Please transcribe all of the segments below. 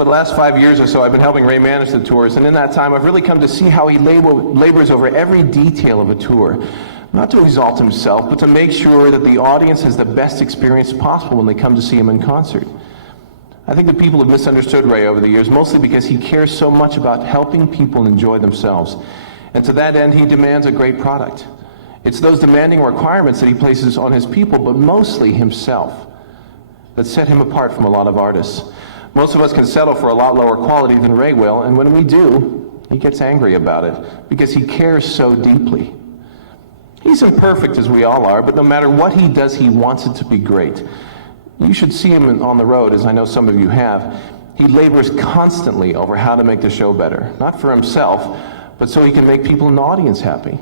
For the last 5 years or so, I've been helping Ray manage the tours, and in that time, I've really come to see how he labors over every detail of a tour. Not to exalt himself, but to make sure that the audience has the best experience possible when they come to see him in concert. I think that people have misunderstood Ray over the years, mostly because he cares so much about helping people enjoy themselves. And to that end, he demands a great product. It's those demanding requirements that he places on his people, but mostly himself, that set him apart from a lot of artists. Most of us can settle for a lot lower quality than Ray will, and when we do, he gets angry about it, because he cares so deeply. He's imperfect, as we all are, but no matter what he does, he wants it to be great. You should see him on the road, as I know some of you have. He labors constantly over how to make the show better, not for himself, but so he can make people in the audience happy.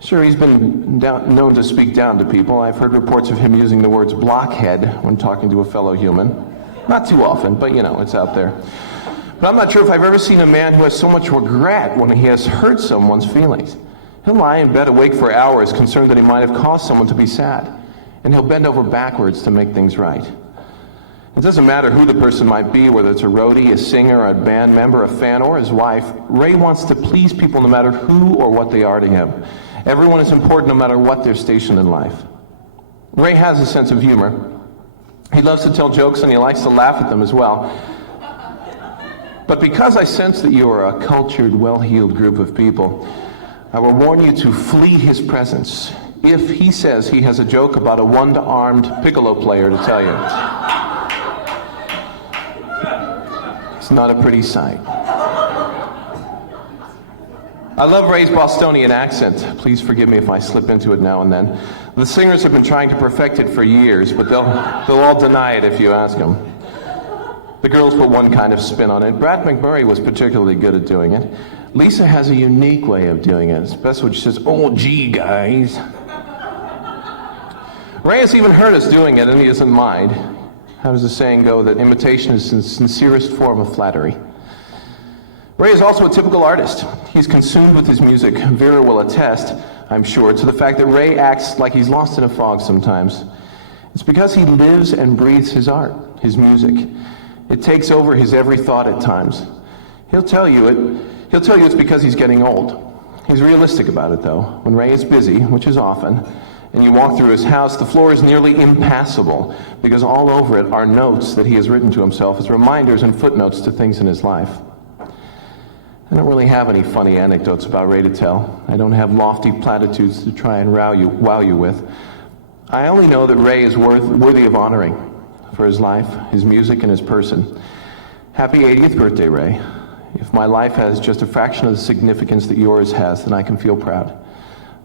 Sure, he's been known to speak down to people. I've heard reports of him using the words blockhead when talking to a fellow human. Not too often, but it's out there. But I'm not sure if I've ever seen a man who has so much regret when he has hurt someone's feelings. He'll lie in bed awake for hours, concerned that he might have caused someone to be sad. And he'll bend over backwards to make things right. It doesn't matter who the person might be, whether it's a roadie, a singer, a band member, a fan, or his wife. Ray wants to please people no matter who or what they are to him. Everyone is important no matter what their station in life. Ray has a sense of humor. He loves to tell jokes and he likes to laugh at them as well. But because I sense that you are a cultured, well-heeled group of people, I will warn you to flee his presence if he says he has a joke about a one-armed piccolo player to tell you. It's not a pretty sight. I love Ray's Bostonian accent. Please forgive me if I slip into it now and then. The singers have been trying to perfect it for years, but they'll all deny it if you ask them. The girls put one kind of spin on it. Brad McMurray was particularly good at doing it. Lisa has a unique way of doing it, especially when she says, "Oh, gee, guys." Ray has even heard us doing it, and he doesn't mind. How does the saying go that imitation is the sincerest form of flattery? Ray is also a typical artist. He's consumed with his music. Vera will attest, I'm sure, to the fact that Ray acts like he's lost in a fog sometimes. It's because he lives and breathes his art, his music. It takes over his every thought at times. He'll tell you it's because he's getting old. He's realistic about it, though. When Ray is busy, which is often, and you walk through his house, the floor is nearly impassable because all over it are notes that he has written to himself as reminders and footnotes to things in his life. I don't really have any funny anecdotes about Ray to tell. I don't have lofty platitudes to try and wow you with. I only know that Ray is worthy of honoring for his life, his music, and his person. Happy 80th birthday, Ray. If my life has just a fraction of the significance that yours has, then I can feel proud.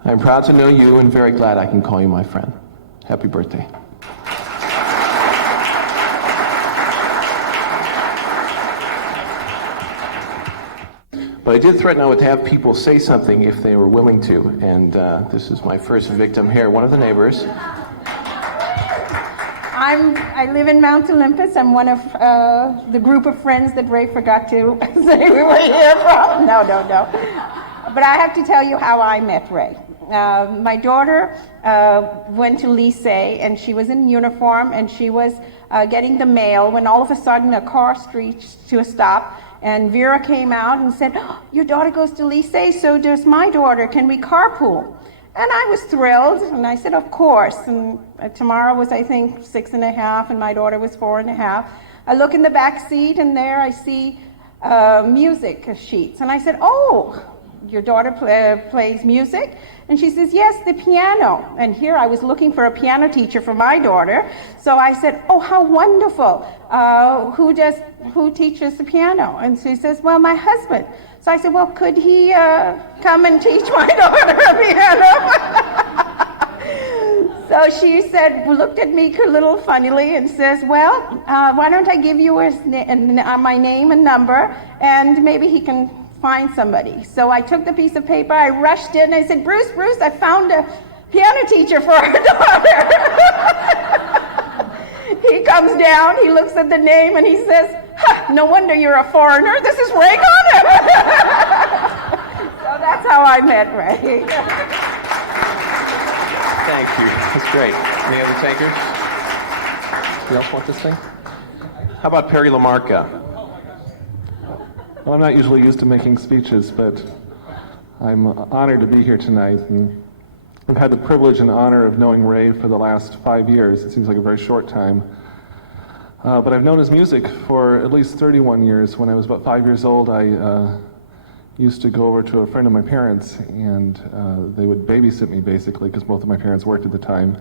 I am proud to know you and very glad I can call you my friend. Happy birthday. But I did threaten I would have people say something if they were willing to, and this is my first victim here, one of the neighbors. I live in Mount Olympus. I'm one of the group of friends that Ray forgot to say we were here from. No. But I have to tell you how I met Ray. My daughter went to lycée, and she was in uniform, and she was getting the mail when all of a sudden a car screeched to a stop, and Vera came out and said, "Oh, your daughter goes to lycée, so does my daughter. Can we carpool?" And I was thrilled, and I said, "Of course." And Tamara was, I think, 6.5, and my daughter was 4.5. I look in the back seat, and there I see music sheets. And I said, "Oh, your daughter plays music?" And she says, "Yes, the piano." And here I was looking for a piano teacher for my daughter. So I said, "Oh, how wonderful. Who teaches the piano?" And she says, "Well, my husband." So I said, "Well, could he come and teach my daughter a piano?" So she looked at me a little funnily and says, "Well, why don't I give you my name and number, and maybe he can find somebody." So I took the piece of paper, I rushed in, I said, Bruce, I found a piano teacher for our daughter." He comes down, he looks at the name, and he says, "No wonder you're a foreigner. This is Ray Conniff." So that's how I met Ray. Thank you. That's great. Any other takers? Anybody else want this thing? How about Perry LaMarca? Well, I'm not usually used to making speeches, but I'm honored to be here tonight. And I've had the privilege and honor of knowing Ray for the last 5 years. It seems like a very short time. But I've known his music for at least 31 years. When I was about 5 years old, I used to go over to a friend of my parents, and they would babysit me, basically, because both of my parents worked at the time.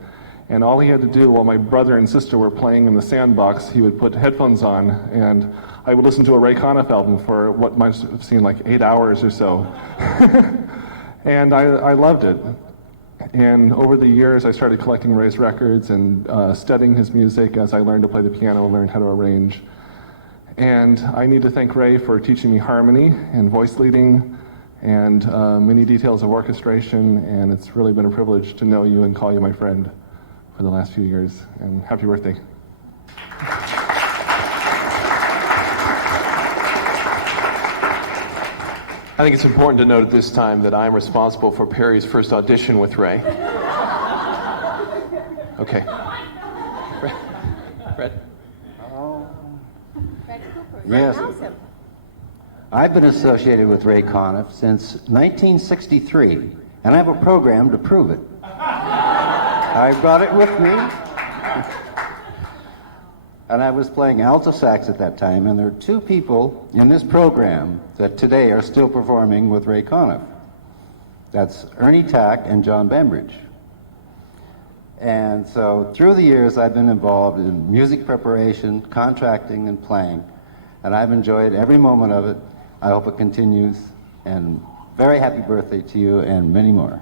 And all he had to do while my brother and sister were playing in the sandbox, he would put headphones on, and I would listen to a Ray Conniff album for what might have seemed like 8 hours or so. And I loved it. And over the years, I started collecting Ray's records and studying his music as I learned to play the piano and learned how to arrange. And I need to thank Ray for teaching me harmony and voice leading and many details of orchestration, and it's really been a privilege to know you and call you my friend for the last few years. And happy birthday. I think it's important to note at this time that I'm responsible for Perry's first audition with Ray. Okay. Fred? Yes. I've been associated with Ray Conniff since 1963, and I have a program to prove it. I brought it with me. And I was playing alto sax at that time, and there are two people in this program that today are still performing with Ray Conniff. That's Ernie Tack and John Bembridge. And so through the years, I've been involved in music preparation, contracting, and playing, and I've enjoyed every moment of it. I hope it continues, and very happy birthday to you and many more.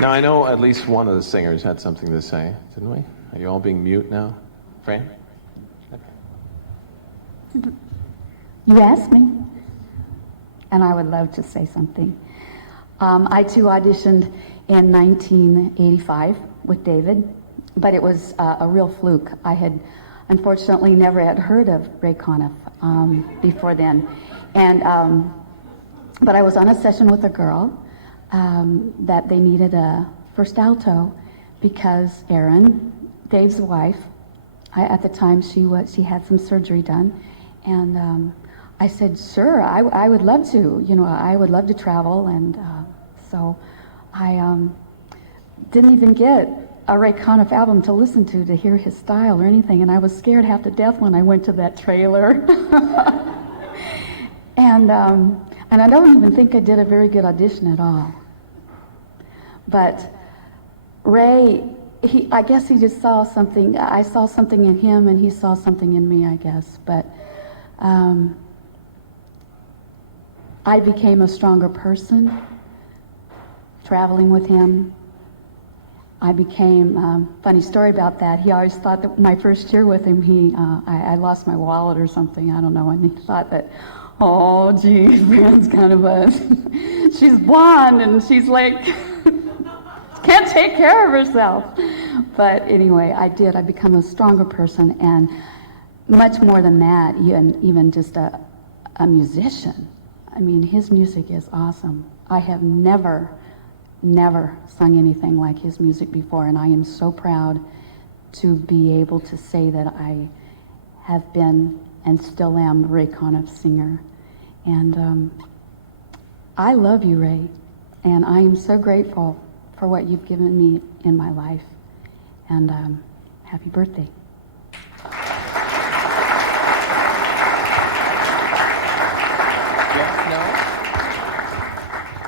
Now, I know at least one of the singers had something to say, didn't we? Are you all being mute now? Fran? You asked me, and I would love to say something. I too auditioned in 1985 with David, but it was a real fluke. I had unfortunately never had heard of Ray Conniff before then. But I was on a session with a girl that they needed a first alto because Erin, Dave's wife, at the time she had some surgery done, and I said, sure, I would love to. You know, I would love to travel, and so I didn't even get a Ray Conniff album to listen to hear his style or anything, and I was scared half to death when I went to that trailer. And I don't even think I did a very good audition at all. But Ray, I guess he just saw something. I saw something in him, and he saw something in me, I guess. But I became a stronger person traveling with him. I became, funny story about that, he always thought that my first year with him, I lost my wallet or something, I don't know, and he thought that, oh, gee, Fran's kind of she's blonde, and she's like, can't take care of herself. But anyway, I become a stronger person, and much more than that, even just a musician. I mean, his music is awesome. I have never sung anything like his music before, and I am so proud to be able to say that I have been and still am Ray Conniff's singer. And I love you, Ray, and I am so grateful for what you've given me in my life. And happy birthday.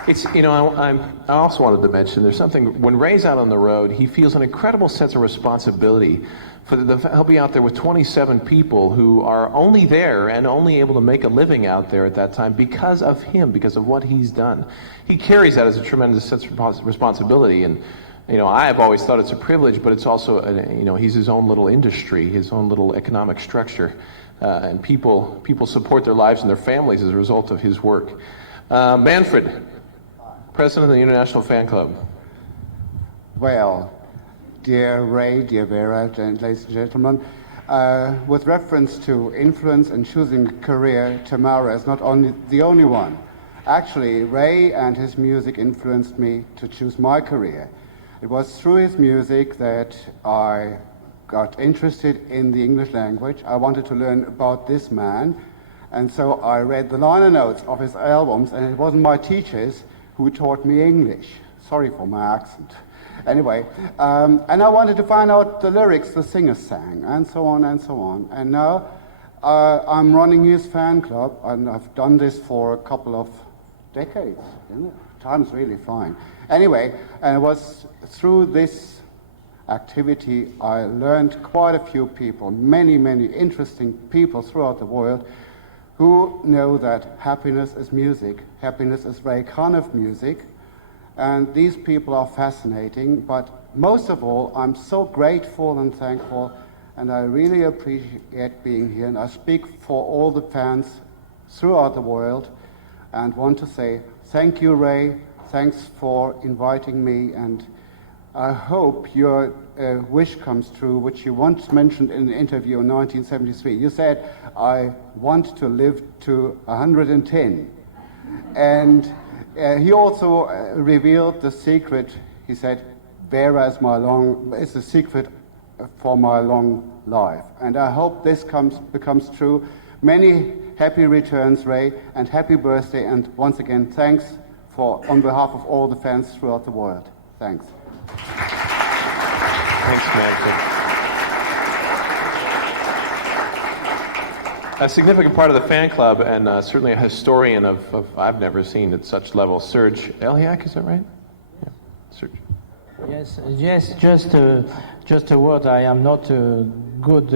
It's, you know, I also wanted to mention there's something, when Ray's out on the road, he feels an incredible sense of responsibility for he'll be out there with 27 people who are only there and only able to make a living out there at that time because of him, because of what he's done. He carries that as a tremendous sense of responsibility, and you know, I have always thought it's a privilege, but it's also, you know, he's his own little industry, his own little economic structure, and people support their lives and their families as a result of his work. Manfred, President of the International Fan Club. Well, dear Ray, dear Vera, ladies and gentlemen, with reference to influence and choosing a career, Tamara is not the only one. Actually, Ray and his music influenced me to choose my career. It was through his music that I got interested in the English language. I wanted to learn about this man, and so I read the liner notes of his albums, and it wasn't my teachers who taught me English. Sorry for my accent. Anyway, and I wanted to find out the lyrics the singers sang, and so on and so on. And now I'm running his fan club, and I've done this for a couple of decades. Isn't it? Time's really flying. Anyway, and it was through this activity I learned quite a few people, many, many interesting people throughout the world who know that happiness is music, happiness is Ray Conniff music, and these people are fascinating, but most of all, I'm so grateful and thankful, and I really appreciate being here, and I speak for all the fans throughout the world, and want to say thank you, Ray, thanks for inviting me, and I hope your wish comes true, which you once mentioned in an interview in 1973. You said, I want to live to 110. And he also revealed the secret. He said, Vera is the secret for my long life. And I hope this becomes true. Many happy returns, Ray, and happy birthday. And once again, thanks on behalf of all the fans throughout the world. Thanks. Thanks, Manfred. A significant part of the fan club, and certainly a historian of I've never seen at such level, Serge Eliak, is that right? Yeah, Serge. Yes. Just a word. I am not good.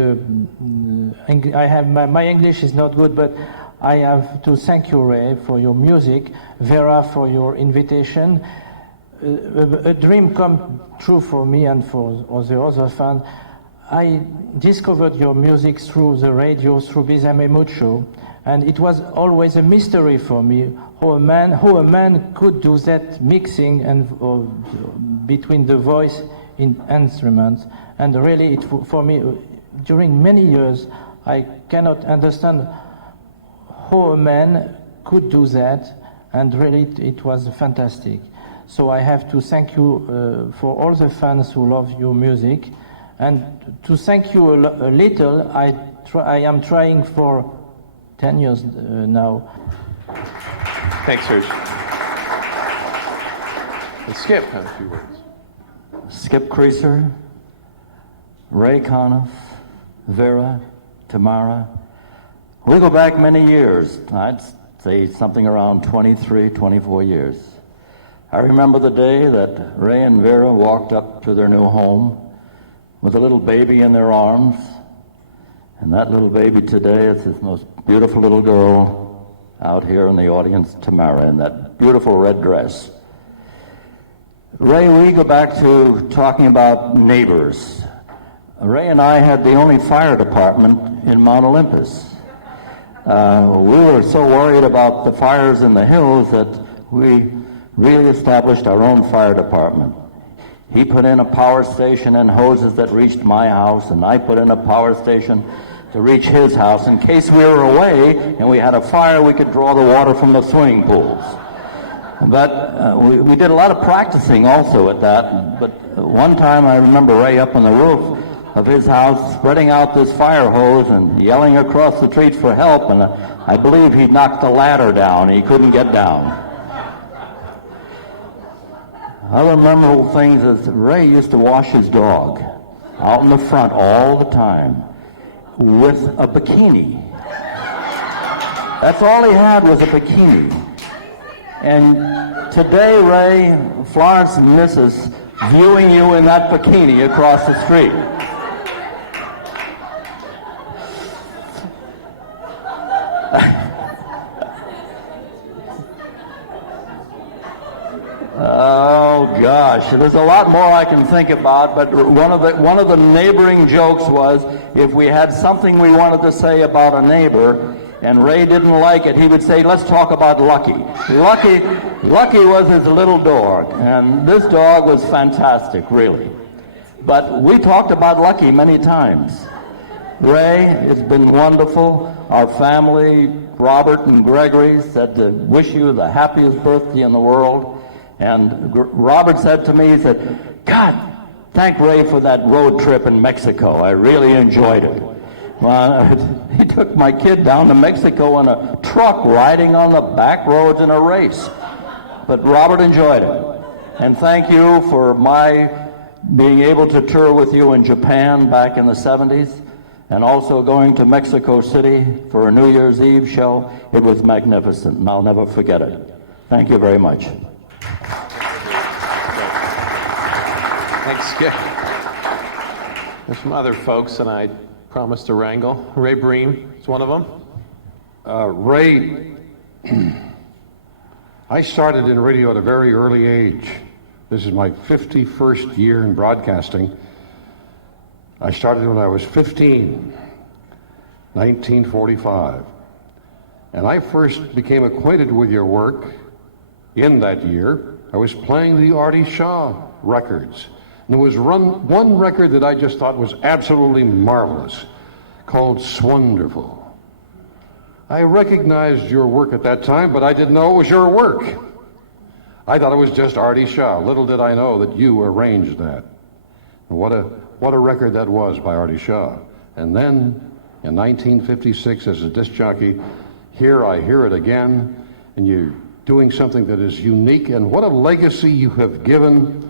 I have my English is not good, but I have to thank you, Ray, for your music, Vera, for your invitation. A dream come true for me and for the other fans. I discovered your music through the radio, through Bizarre Mucho, and it was always a mystery for me how a man could do that mixing and between the voice in instruments. And really, for me, during many years, I cannot understand how a man could do that, and really, it was fantastic. So I have to thank you for all the fans who love your music, and to thank you a little. I am trying for 10 years now. Thanks, Serge. And Skip has a few words. Skip Creaser, Ray Conniff, Vera, Tamara. We go back many years. I'd say something around 23, 24 years. I remember the day that Ray and Vera walked up to their new home with a little baby in their arms. And that little baby today is his most beautiful little girl out here in the audience, Tamara, in that beautiful red dress. Ray, we go back to talking about neighbors. Ray and I had the only fire department in Mount Olympus. We were so worried about the fires in the hills that we really established our own fire department. He put in a power station and hoses that reached my house, and I put in a power station to reach his house. In case we were away and we had a fire, we could draw the water from the swimming pools. But we did a lot of practicing also at that. But one time I remember Ray up on the roof of his house spreading out this fire hose and yelling across the street for help, and I believe he knocked the ladder down. He couldn't get down. Other memorable things is Ray used to wash his dog out in the front all the time with a bikini. That's all he had was a bikini. And today, Ray, Florence and Mrs. viewing you in that bikini across the street. Oh gosh, there's a lot more I can think about, but one of the neighboring jokes was if we had something we wanted to say about a neighbor and Ray didn't like it, he would say, let's talk about Lucky. Lucky was his little dog, and this dog was fantastic, really. But we talked about Lucky many times. Ray, it's been wonderful. Our family, Robert and Gregory, said to wish you the happiest birthday in the world. And Robert said to me, he said, God, thank Ray for that road trip in Mexico. I really enjoyed it. He took my kid down to Mexico in a truck riding on the back roads in a race. But Robert enjoyed it. And thank you for my being able to tour with you in Japan back in the 70s, and also going to Mexico City for a New Year's Eve show. It was magnificent, and I'll never forget it. Thank you very much. Thanks, Skip. There's some other folks, and I promised to wrangle. Ray Bream is one of them. Ray, I started in radio at a very early age. This is my 51st year in broadcasting. I started when I was 15, 1945. And I first became acquainted with your work in that year. I was playing the Artie Shaw records. And there was one record that I just thought was absolutely marvelous, called Swonderful. I recognized your work at that time, but I didn't know it was your work. I thought it was just Artie Shaw. Little did I know that you arranged that. And what a record that was by Artie Shaw. And then, in 1956, as a disc jockey, here I hear it again, and you're doing something that is unique, and what a legacy you have given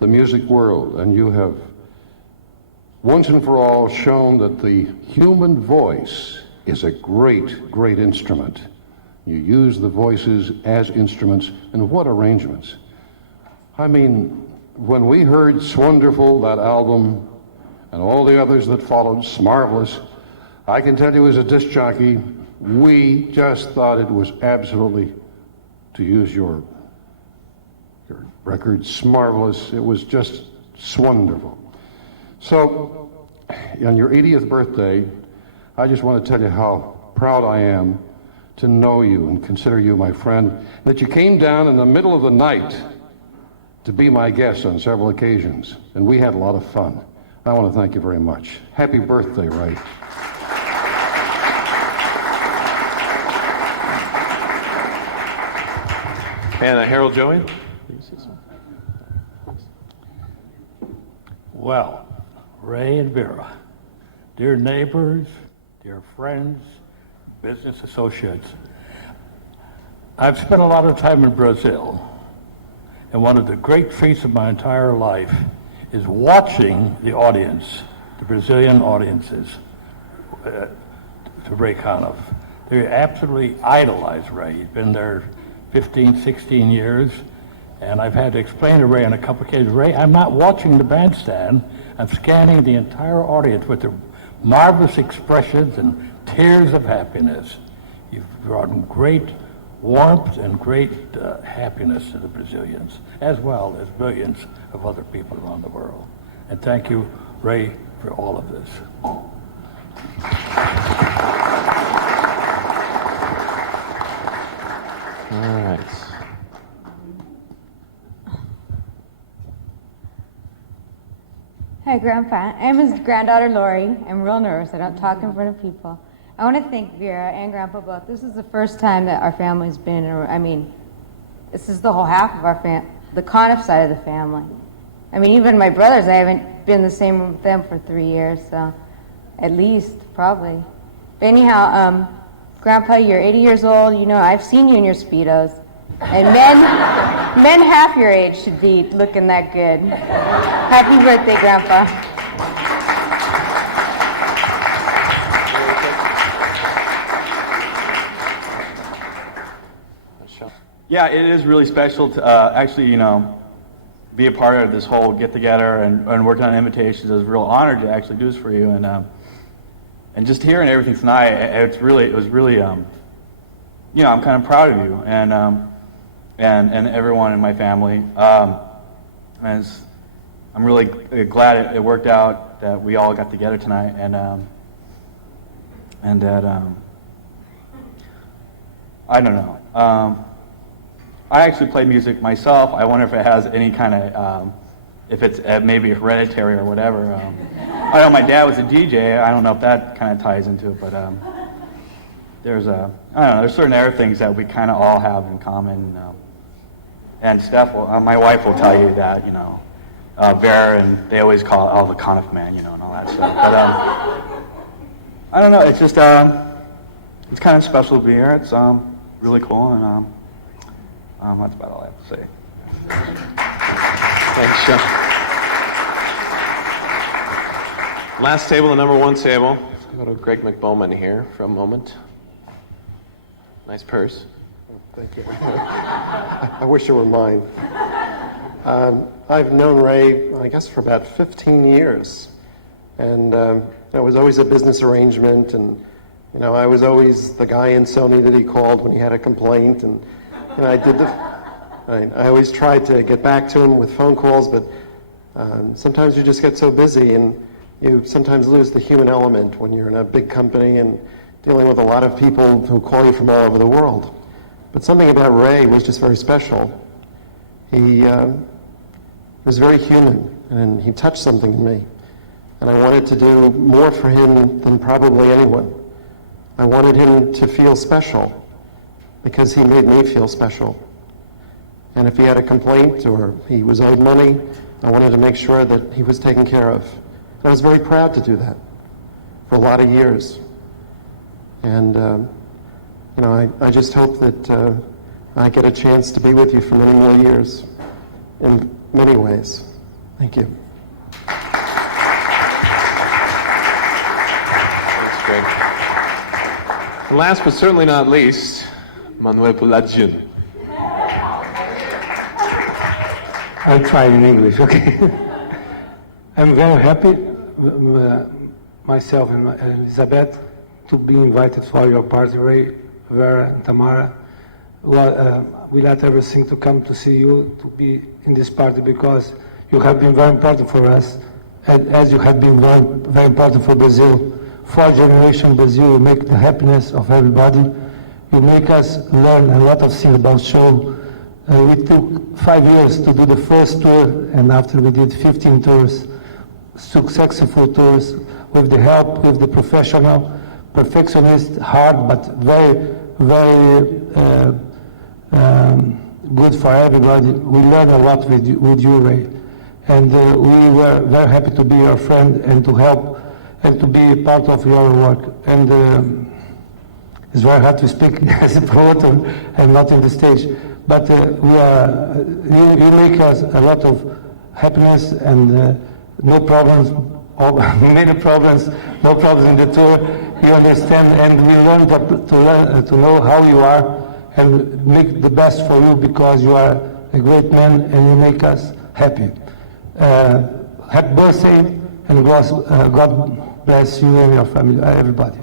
the music world. And you have, once and for all, shown that the human voice is a great, great instrument. You use the voices as instruments, and what arrangements. I mean, when we heard Swonderful, that album, and all the others that followed, Smarvelous, I can tell you as a disc jockey, we just thought it was absolutely, to use your record, Smarvelous. It was just Swonderful. So, on your 80th birthday, I just want to tell you how proud I am to know you and consider you my friend, that you came down in the middle of the night to be my guest on several occasions, and we had a lot of fun. I want to thank you very much. Happy birthday, Ray. And Harold Joey. Well, Ray and Vera, dear neighbors, dear friends, business associates, I've spent a lot of time in Brazil, and one of the great treats of my entire life is watching the audience, the Brazilian audiences, to Ray Conniff. They absolutely idolize Ray. He's been there 15, 16 years, and I've had to explain to Ray on a couple of occasions, Ray, I'm not watching the bandstand, I'm scanning the entire audience with their marvelous expressions and tears of happiness. You've brought great warmth and great happiness to the Brazilians, as well as billions of other people around the world. And thank you, Ray, for all of this. All right. Hi, Grandpa. I'm his granddaughter, Lori. I'm real nervous. I don't talk in front of people. I want to thank Vera and Grandpa both. This is the first time that our family's been, this is the whole half of our the Conniff side of the family. I mean, even my brothers, I haven't been the same with them for 3 years, so at least, probably. But anyhow, Grandpa, you're 80 years old. You know, I've seen you in your Speedos. And men half your age should be looking that good. Happy birthday, Grandpa. Yeah, it is really special to actually, be a part of this whole get-together and working on invitations. It was a real honor to actually do this for you, and just hearing everything tonight, it was really, I'm kind of proud of you and everyone in my family. I'm really glad it worked out that we all got together tonight, and that I don't know. I actually play music myself. I wonder if it has any kind of, if it's maybe hereditary or whatever. I know my dad was a DJ. I don't know if that kind of ties into it, but there's there's certain other things that we kind of all have in common. And Steph, my wife will tell you that, Vera, and they always call it, the Conniff man, and all that stuff. But I don't know, it's just, it's kind of special to be here. It's really cool, and that's about all I have to say. Thanks, Sean. Last table, the number 1 table. I'll go to Greg McBowman here for a moment. Nice purse. Thank you. I wish it were mine. I've known Ray, I guess, for about 15 years. And it was always a business arrangement. And, I was always the guy in Sony that he called when he had a complaint. And I always tried to get back to him with phone calls, but sometimes you just get so busy and you sometimes lose the human element when you're in a big company and dealing with a lot of people who call you from all over the world. But something about Ray was just very special. He was very human, and he touched something in me. And I wanted to do more for him than probably anyone. I wanted him to feel special because he made me feel special. And if he had a complaint or he was owed money, I wanted to make sure that he was taken care of. And I was very proud to do that for a lot of years. And, I just hope that I get a chance to be with you for many more years in many ways. Thank you. Thanks, Greg. And last but certainly not least, Manuel Pulajin. I'll try in English, okay? I'm very happy, myself and Elizabeth, to be invited for your party, Ray, Vera, and Tamara. Well, we let everything to come to see you, to be in this party, because you have been very important for us, and as you have been very, very important for Brazil. 4 generations Brazil, you make the happiness of everybody. You make us learn a lot of things about show. We took 5 years to do the first tour, and after we did 15 tours, successful tours, with the help, with the professional, perfectionist, hard, but very, very good for everybody. We learned a lot with you, Ray. And we were very happy to be your friend and to help and to be part of your work. And it's very hard to speak as a promoter and not in the stage. But you make us a lot of happiness and no problems, many problems, no problems in the tour. You understand, and we learn to know how you are and make the best for you, because you are a great man and you make us happy. Happy birthday, and God bless you and your family, everybody.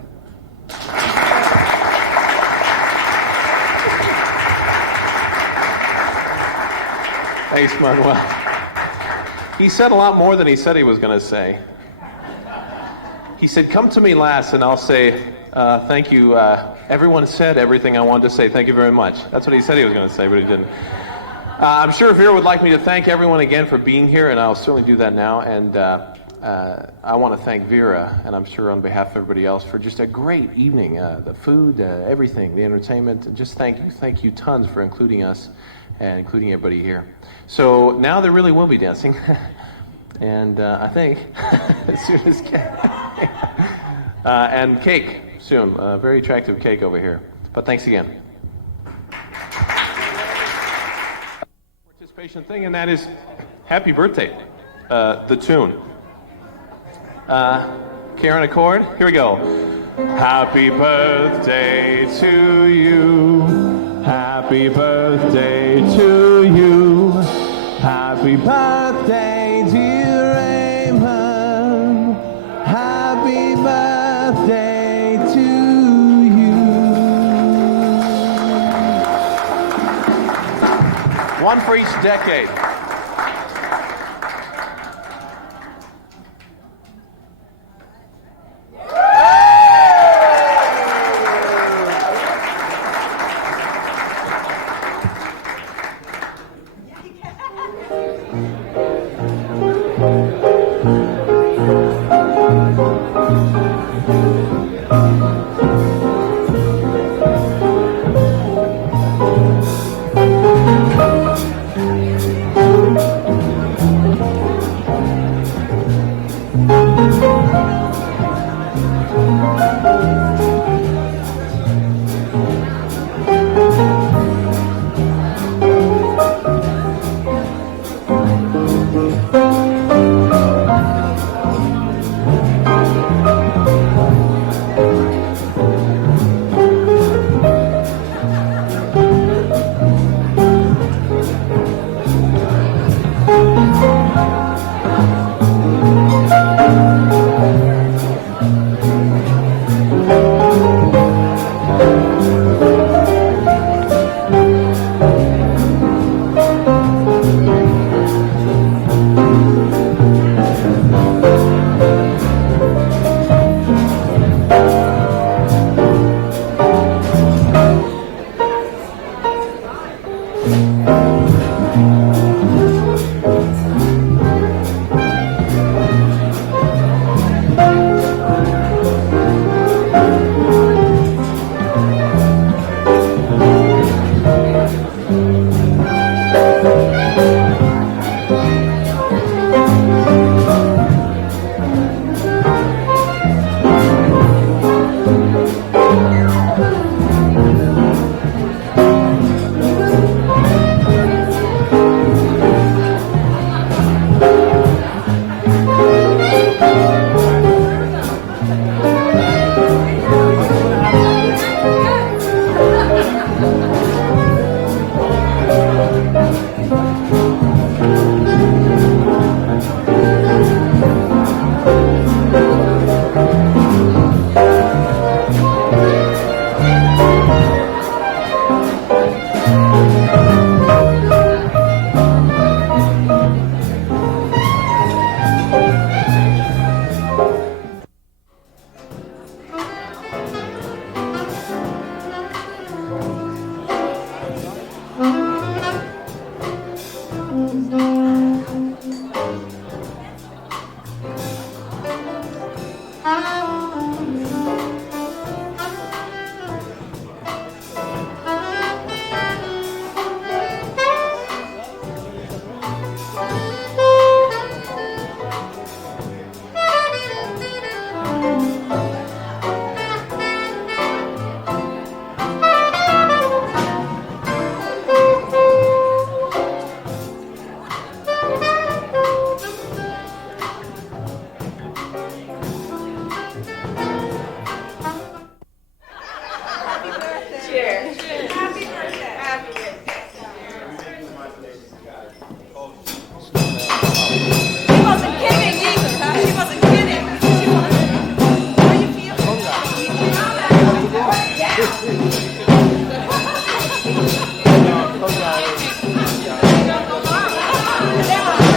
Thanks, Manuel. He said a lot more than he said he was going to say. He said, come to me last and I'll say, thank you. Everyone said everything I wanted to say. Thank you very much. That's what he said he was going to say, but he didn't. I'm sure Vera would like me to thank everyone again for being here, and I'll certainly do that now. And I want to thank Vera, and I'm sure on behalf of everybody else, for just a great evening. The food, everything, the entertainment. And just thank you tons for including us and including everybody here. So now there really will be dancing. And I think as soon as cake. And cake soon. Very attractive cake over here. But thanks again. Participation thing, and that is happy birthday. The tune. Karen Accord. Here we go. Happy birthday to you. Happy birthday to you. Happy birthday, dear Raymond. Happy birthday to you. One for each decade.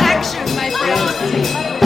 Action, my friend.